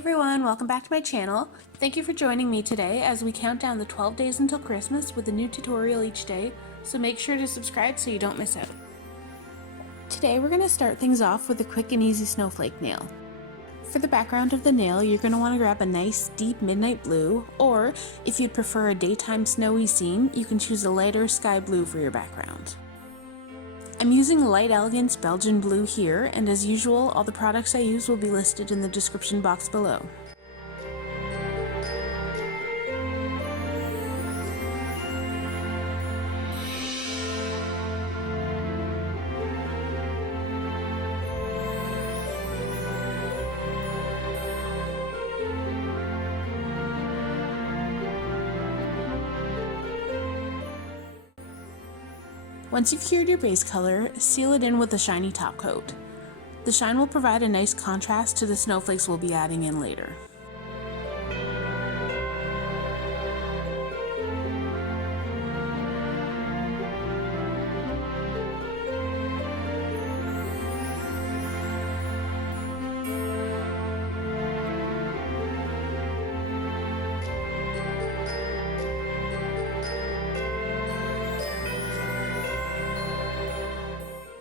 everyone, welcome back to my channel. Thank you for joining me today as we count down the 12 days until Christmas with a new tutorial each day, so make sure to subscribe so you don't miss out. Today we're going to start things off with a quick and easy snowflake nail. For the background of the nail, you're going to want to grab a nice deep midnight blue, or if you'd prefer a daytime snowy scene, you can choose a lighter sky blue for your background. I'm using light Elegance Belgian blue here, and as usual, all the products I use will be listed in the description box below. Once you've cured your base color, seal it in with a shiny top coat. The shine will provide a nice contrast to the snowflakes we'll be adding in later.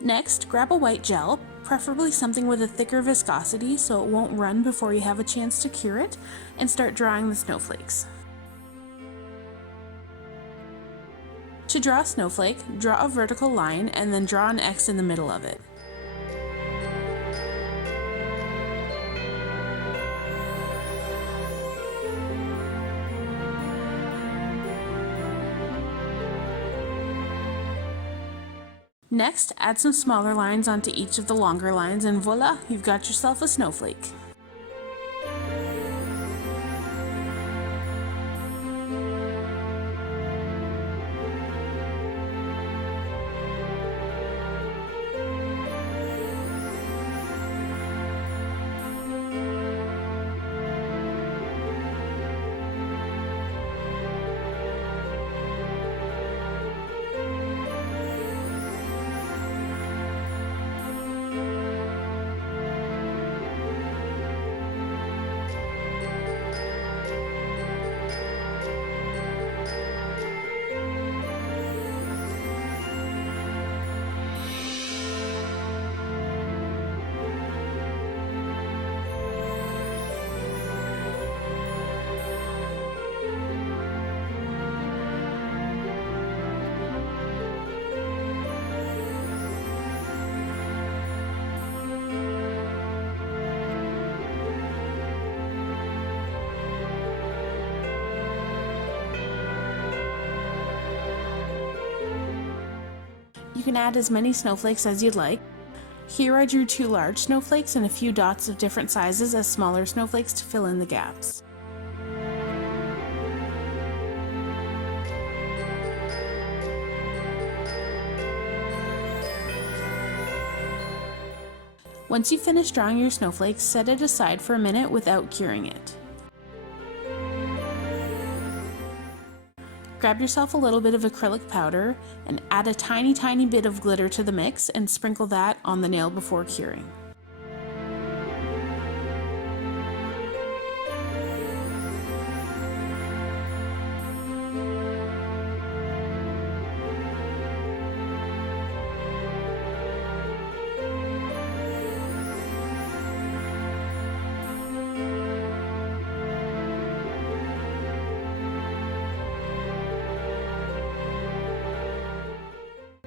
Next, grab a white gel, preferably something with a thicker viscosity so it won't run before you have a chance to cure it, and start drawing the snowflakes. To draw a snowflake, draw a vertical line and then draw an X in the middle of it. Next, add some smaller lines onto each of the longer lines and voila, you've got yourself a snowflake. You can add as many snowflakes as you'd like. Here I drew 2 large snowflakes and a few dots of different sizes as smaller snowflakes to fill in the gaps. Once you've finished drawing your snowflakes, set it aside for a minute without curing it. Grab yourself a little bit of acrylic powder and add a tiny bit of glitter to the mix and sprinkle that on the nail before curing.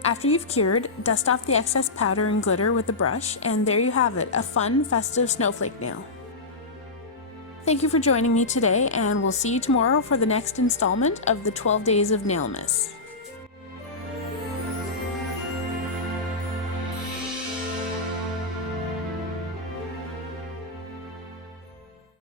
After you've cured, dust off the excess powder and glitter with the brush, and there you have it, a fun, festive snowflake nail. Thank you for joining me today, and we'll see you tomorrow for the next installment of the 12 Days of Nailmas.